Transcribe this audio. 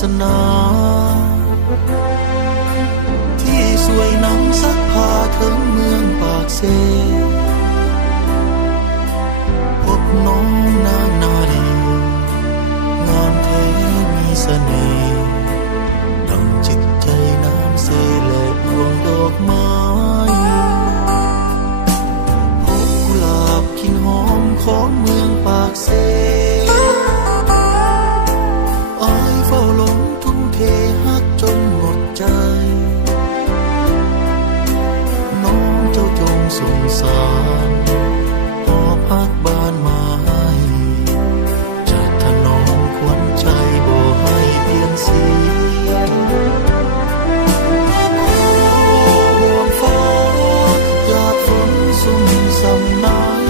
สนาที่สวยนำซักพาถึงเมืองปากเซพบน้องนางนาลีงามแท้มีเสน่ห์ดังจิตใจน้ำเซและดวงดอกไม้พบกุหลาบกลิ่นหอมของเมืองปากเซอายเฝ้าหลงทุ่มเทฮักจนหมดใจน้องเจ้าจงสงสารหอบฮักบ้านมาให้จะถนอมขวัญใจบ่ให้เพียงเสียห่วงฟ้าหยาดฝนสุ่มสำนาย